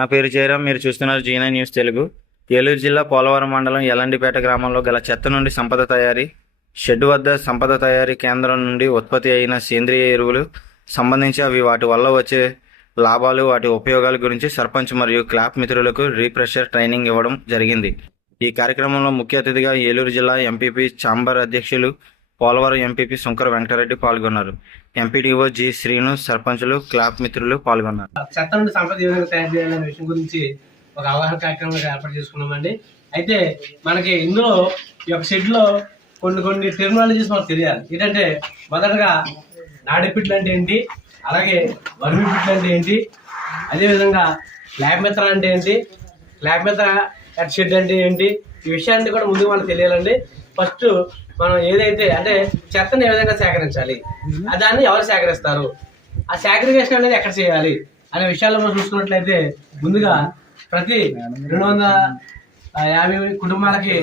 నా పేరు జయరాం. మీరు చూస్తున్నారు G9 న్యూస్ తెలుగు. ఏలూరు జిల్లా పోలవరం మండలం యలండిపేట గ్రామంలో గల చెత్త నుండి సంపద తయారీ షెడ్ వద్ద సంపద తయారీ కేంద్రం నుండి ఉత్పత్తి అయిన సేంద్రియ ఎరువులు సంబంధించి వాటి వల్ల వచ్చే లాభాలు, వాటి ఉపయోగాల గురించి సర్పంచ్ మరియు క్లాప్ మిత్రులకు రీఫ్రెషర్ ట్రైనింగ్ ఇవ్వడం జరిగింది. ఈ కార్యక్రమంలో ముఖ్య అతిథిగా ఏలూరు జిల్లా ఎంపీపీ ఛాంబర్ అధ్యక్షులు పోలవరం ఎంపీపీ శంకర వెంకటరెడ్డి పాల్గొన్నారు. ఎంపీడీఓ జి శ్రీను, సర్పంచులు, క్లాప్ మిత్రులు పాల్గొన్నారు. చెత్త నుండి సంపద ఏ విధంగా తయారు చేయాలనే విషయం గురించి ఒక అవగాహన కార్యక్రమం ఏర్పాటు చేసుకున్నామండి. అయితే మనకి ఇందులో ఈ యొక్క షెడ్ లో కొన్ని టెర్మినాలజీస్ మనకు తెలియాలి. ఏంటంటే మొదటగా నాడిపిట్లు అంటే ఏంటి, అలాగే వర్మి పిట్లు అంటే ఏంటి, అదేవిధంగా ల్యాబ్ మిత్ర అంటే ఏంటి, ల్యాబ్ మిత్ర ఎట్ షెడ్ అంటే ఏంటి, ఈ విషయాన్ని కూడా ముందుగా మనకు తెలియాలండి. ఫస్ట్ మనం ఏదైతే అంటే చెత్తను ఏ విధంగా సేకరించాలి, దాన్ని ఎవరు సేకరిస్తారు, ఆ సేగ్రిగేషన్ అనేది ఎక్కడ చేయాలి అనే విషయాల్లో మనం చూసుకున్నట్లయితే ముందుగా ప్రతి 250 కుటుంబాలకి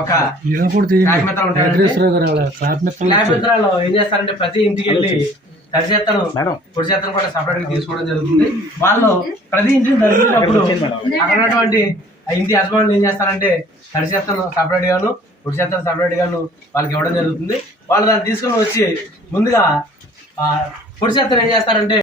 ఒక ల్యాబ్ మిత్ర ఉంటాయి. ల్యాబ్ మిత్రాల్లో ఏం చేస్తారంటే ప్రతి ఇంటికి వెళ్ళి తడి చెత్తను, పొడి చెత్తను కూడా సపరేట్ గా తీసుకోవడం జరుగుతుంది. వాళ్ళు ప్రతి ఇంటిని దొరికినప్పుడు అక్కడ ఉన్నటువంటి ఇంటి యజమానులు ఏం చేస్తారంటే తడి చెత్తను సపరేట్ గాను, పొడి చెత్తను సపరేట్ గాను వాళ్ళకి ఇవ్వడం జరుగుతుంది. వాళ్ళు దాన్ని తీసుకొని వచ్చి ముందుగా పొడి చెత్తను ఏం చేస్తారంటే